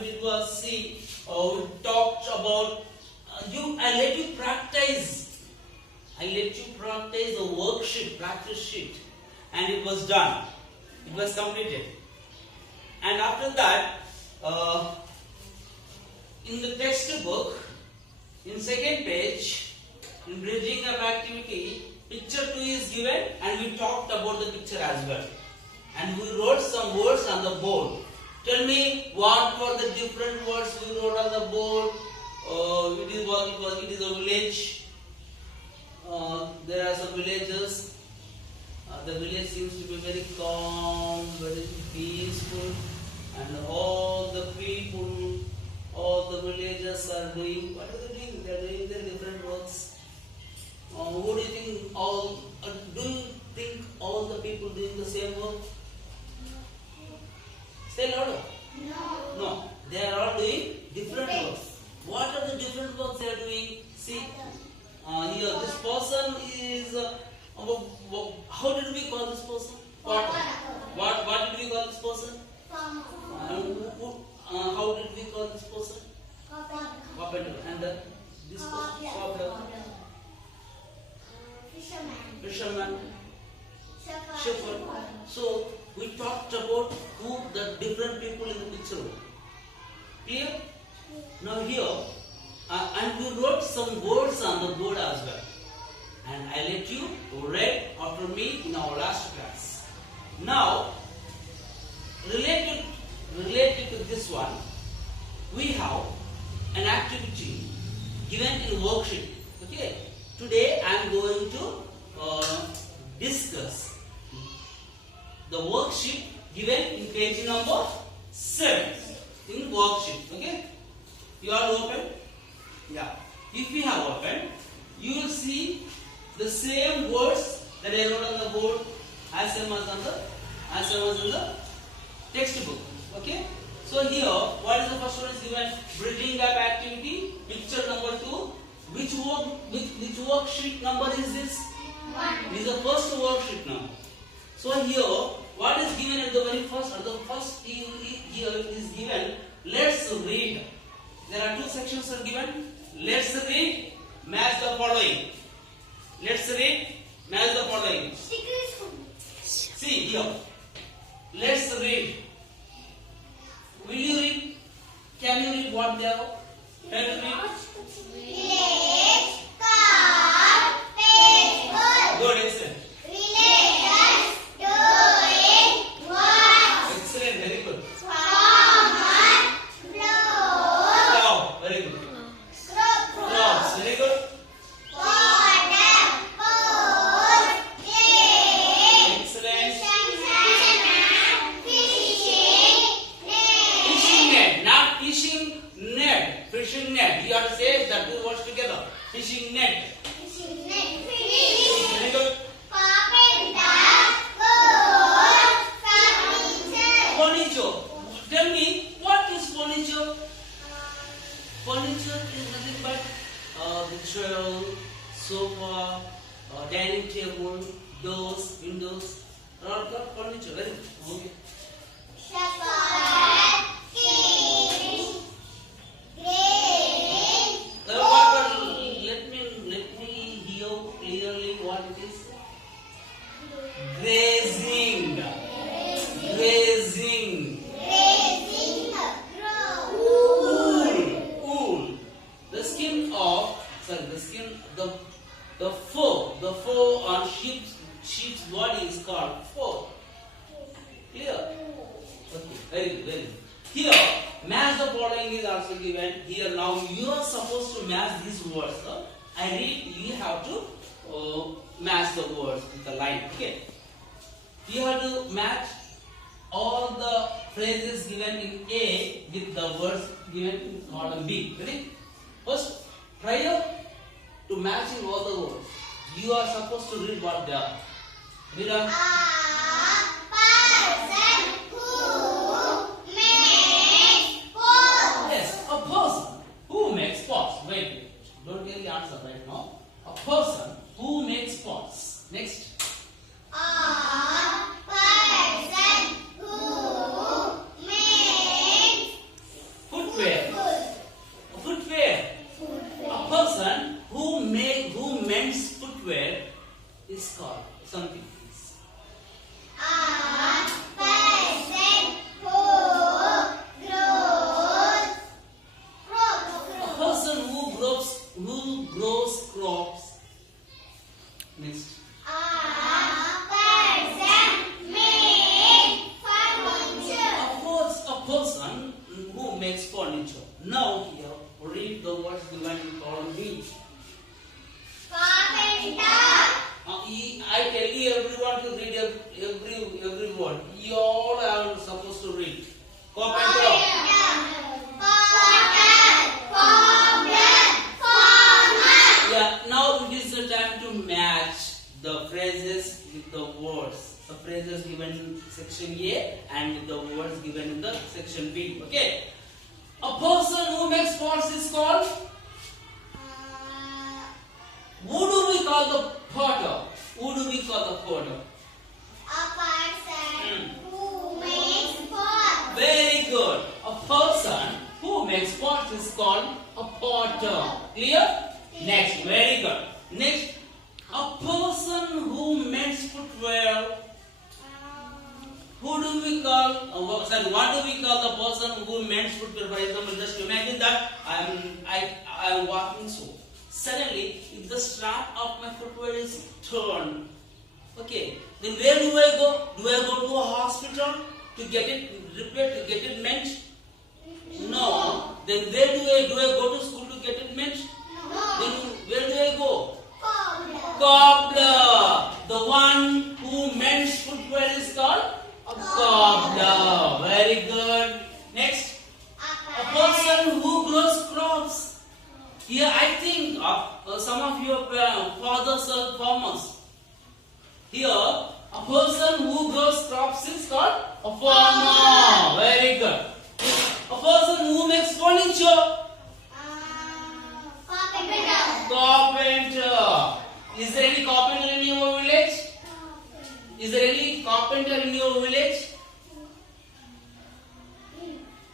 we did was see, we talked about I let you practice. I let you practice the worksheet, practice sheet, and it was done. It was completed. And after that, in the textbook, in second page, in bridging up activity, picture 2 is given, and we talked about the picture as well. And we wrote some words on the board. Tell me what were the different words we wrote on the board. It is a village. There are some villages. The village seems to be very calm, very peaceful, and all the people, all the villagers are doing. What are they doing? They are doing their different works. What do you think? Do you think all the people doing the same work? Say louder. No. No. They are all doing different works. What are the different works they are doing? See, here this person is. How did we call this person? What did we call this person? How did we call this person? Carpenter. And this person? Fisherman. Shepherd. So we talked about who the different people in the picture were. Clear? Now here, and we wrote some words on the board as well. And I let you read after me in our last class. Now, related to this one, we have an activity given in worksheet. Okay. Today I am going to discuss the worksheet given in page number 7 in worksheet. Okay. You are open? Yeah. If you have opened, you will see the same words that I wrote on the board as same as in the textbook. Okay. So here, what is the first one is given? Bridging gap activity. Picture number 2. Which worksheet number is this? 1. This is the first worksheet number. So here, what is given at the very first? At the first here it is given. Let's read. There are 2 sections are given. Let's read. Match the following. Let's read. Match the following. See here. Let's read. Will you read? Can you read what they are? Can you read? Village, car, baseball. Good, excellent. Villagers doing work. Excellent, very good. Farmer, floor. Cow, very good. Crops, very good. Water, pole, play. Excellent. Fishing, Fishing net, not fishing net. Fishing net. You have to say the 2 words together. Fishing net. Very good. Furniture. Tell me, what is furniture? Furniture is nothing but the chair, sofa, dining table, doors, windows. All got furniture. Very good. Okay. Let me hear clearly what it is. Grazing. Wool. The skin the fur on sheep's body is called fur. Clear? Okay, very good, very good. Here, match the following is also given. Here now you are supposed to match these words. I read, you have to match the words with the line. Okay. You have to match all the phrases given in A with the words given in column B. Ready? First, prior to matching all the words, you are supposed to read what they are. Read on. Yes, a person who makes pots. Wait, don't get the answer right now. A person who makes pots. Next. is called something. A person who grows crops. A person who grows crops. Next. A person makes furniture. A person who makes furniture. Now here, read the words given called me. Carpenter. I tell you everyone to read every word. You all are supposed to read. Carpenter. Yeah, now it is the time to match the phrases with the words. The phrases given in section A and with the words given in the section B. Okay. A person who makes pots is called. Who do we call the potter? Who do we call the potter? A person who makes pots. Very good. A person who makes pots is called a potter. Clear? Next. Very good. Next. A person who mends footwear. Who do we call? What do we call the person who mends footwear? For example, just imagine that I am walking so. Suddenly, if the strap of my footwear is torn, okay, then where do I go? Do I go to a hospital to get it repaired, to get it mended? No. Then where do I go to school to get it mended? Then where do I go? Cobbler. The one who mends footwear is called a cobbler. Very good. Next, a person who grows crops. Here I think some of your fathers are farmers. Here, a person who grows crops is called a farmer. Very good. A person who makes furniture. Carpenter. Is there any carpenter in your village? Is there any carpenter in your village?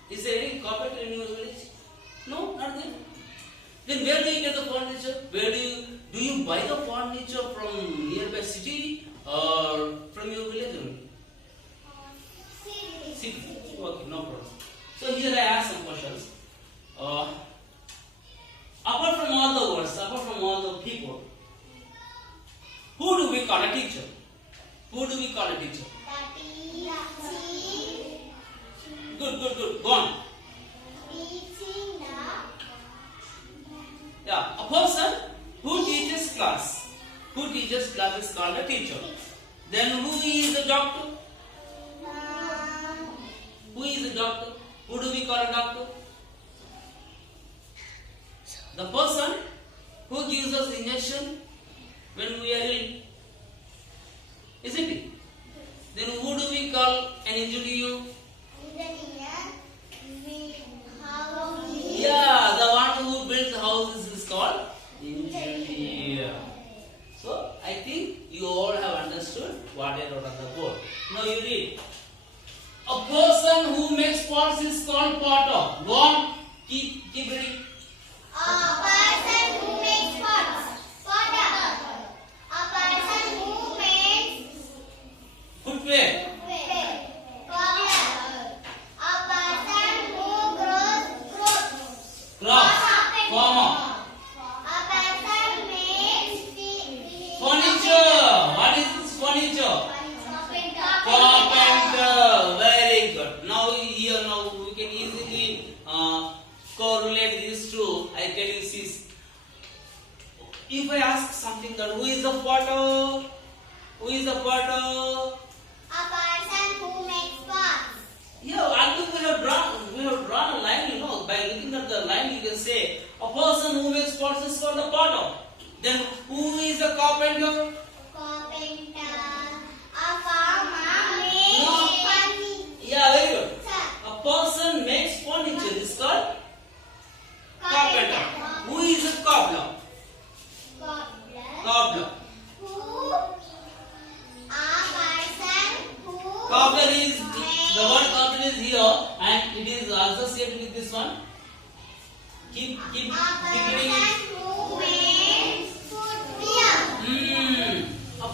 Is there any carpenter in your village? No, not there. Then where do you get the furniture? Where do you buy the furniture from nearby city or from your village only? City. Okay, no problem. So here I ask some questions. Apart from all the words, apart from all the people, who do we call a teacher? Who do we call a teacher? Good. Go on. Yeah, a person who teaches class. Who teaches class is called a teacher. Then who is a doctor? Who is a doctor? Who do we call a doctor? The person who gives us injection when we are ill. Isn't it? Then who do we call an engineer? Yeah, the one who builds houses is called engineer. So I think you all have understood what I wrote on the board. Now you read. A person who makes pots is called potter. Go on. Keep reading. A person who makes pots. Potter. A person who makes Footwear. cobbler. A person who grows crops. Crops. Farmer. A person makes Furniture. What is this furniture? Carpenter. Very good. Now here we can easily correlate these two. I can use this. If I ask something that who is the potter? Who is the potter? A person who makes pots. I think we have drawn a line, by looking at the line you can say a person who makes pots is called a potter. Then who is a carpenter? Carpenter. A farmer makes furniture. Yeah, very good. A person makes furniture is called carpenter. Who is a cobbler? Cobbler. Who? A person who. Cobbler is the word cobbler is here and it is associated with this one. Keep reading it. Who makes footwear. A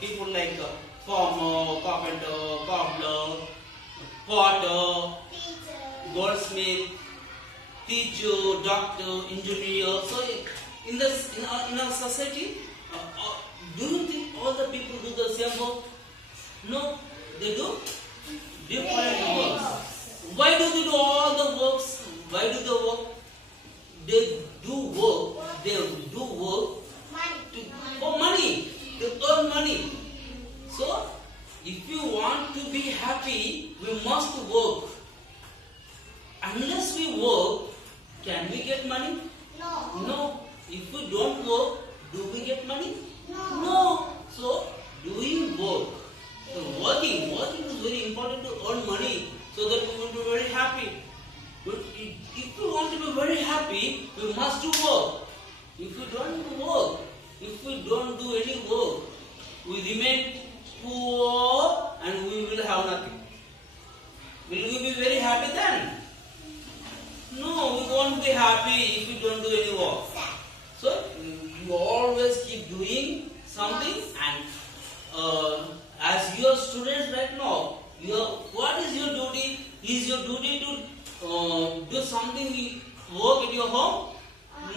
people like farmer, carpenter, cobbler, potter, Teacher. goldsmith, teacher, doctor, engineer. So in our society, do you think all the people do the same work? No, they do different works. Why do they do all the works? Why do they work? They do work. They do work for money, to earn money. So, if you want to be happy, we must work. Unless we work, can we get money? No. No. If we don't work, do we get money? No. No. So, doing work. So, working is very important to earn money so that we will be very happy. But if we want to be very happy, we must do work. If we don't work, if we don't do any work, we remain poor and we will have nothing. Will we be very happy then? No, we won't be happy if we don't do any work. So, you always keep doing something, and as you are students right now, what is your duty? Is your duty to do something, work at your home?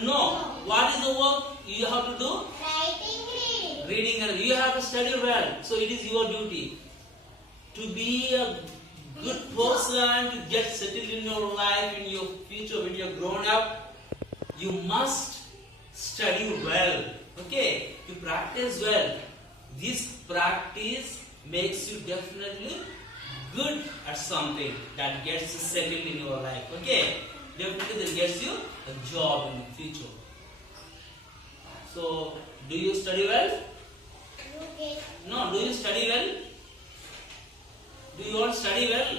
No. What is the work you have to do? Writing, reading. Reading, and you have to study well. So it is your duty to be a good person, to get settled in your life, in your future. When you are grown up, you must study well. Okay, to practice well. This practice makes you definitely good at something that gets you settled in your life. Okay, definitely that gets you a job in the future. So, do you study well? Okay. No, do you study well? Do you all study well?